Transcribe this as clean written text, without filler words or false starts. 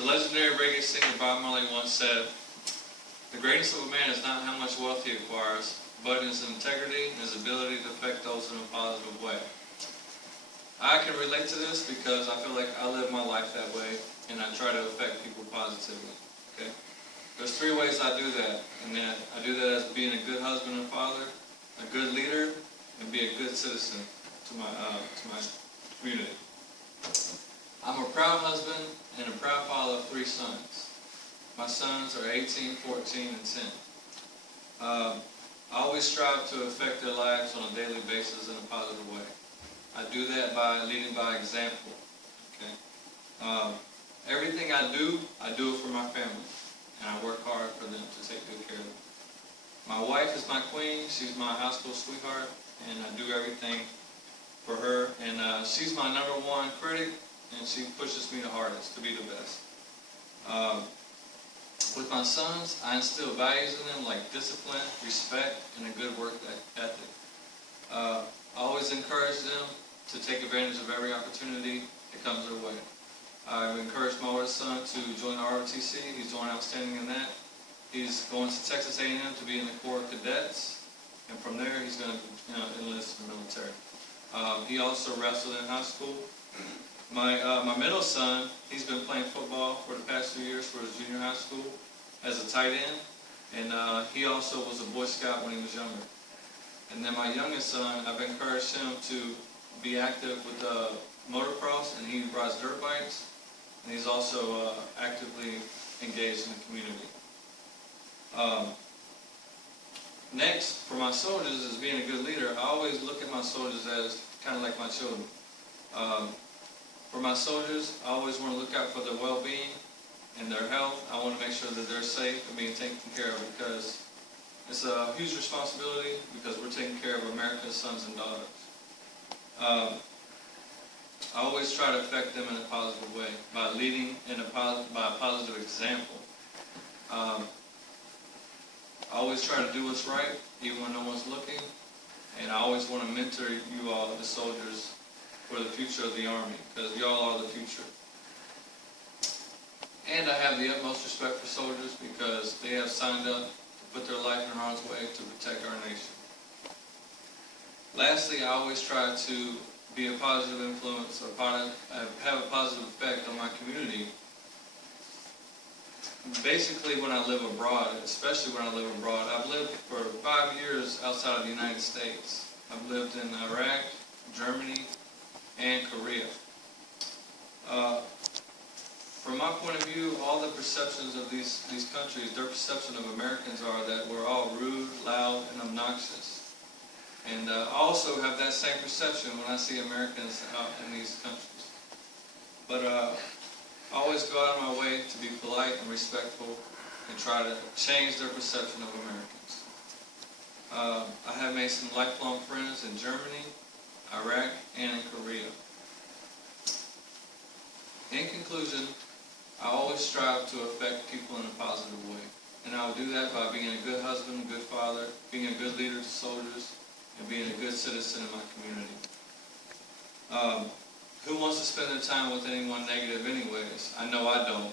The legendary reggae singer Bob Marley once said, "The greatness of a man is not how much wealth he acquires, but his integrity and his ability to affect those in a positive way." I can relate to this because I feel like I live my life that way, and I try to affect people positively. Okay? There's 3 ways I do that, and then I do that as being a good husband and father, a good leader, and be a good citizen to my community. I'm a proud husband and a proud father of 3 sons. My sons are 18, 14, and 10. I always strive to affect their lives on a daily basis in a positive way. I do that by leading by example. Okay? Everything I do it for my family, and I work hard for them to take good care of them. My wife is my queen. She's my high school sweetheart, and I do everything for her. And she's my #1 critic, and she pushes me the hardest to be the best. With my sons, I instill values in them like discipline, respect, and a good work ethic. I always encourage them to take advantage of every opportunity that comes their way. I've encouraged my oldest son to join the ROTC. He's doing outstanding in that. He's going to Texas A&M to be in the Corps of Cadets, and from there he's going to enlist in the military. He also wrestled in high school. My middle son, he's been playing football for the past 2 years for his junior high school as a tight end, and he also was a Boy Scout when he was younger. And then my youngest son, I've encouraged him to be active with motocross, and he rides dirt bikes, and he's also actively engaged in the community. Next, for my soldiers, as being a good leader, I always look at my soldiers as kind of like my children. For my soldiers, I always want to look out for their well-being and their health. I want to make sure that they're safe and being taken care of, because it's a huge responsibility, because we're taking care of America's sons and daughters. I always try to affect them in a positive way by leading by a positive example. I always try to do what's right, even when no one's looking, and I always want to mentor you all, the soldiers, for the future of the Army, because y'all are the future. And I have the utmost respect for soldiers because they have signed up to put their life in harm's way to protect our nation. Lastly, I always try to be a positive influence or have a positive effect on my community. Basically, when I live abroad, especially when I live abroad, I've lived for 5 years outside of the United States. I've lived in Iraq, Germany, and Korea. From my point of view, all the perceptions of these countries, their perception of Americans are that we're all rude, loud, and obnoxious. And I also have that same perception when I see Americans out in these countries. But I always go out of my way to be polite and respectful and try to change their perception of Americans. I have made some lifelong friends in Germany, Iraq, and in Korea. In conclusion, I always strive to affect people in a positive way. And I will do that by being a good husband, a good father, being a good leader to soldiers, and being a good citizen in my community. Who wants to spend their time with anyone negative anyways? I know I don't.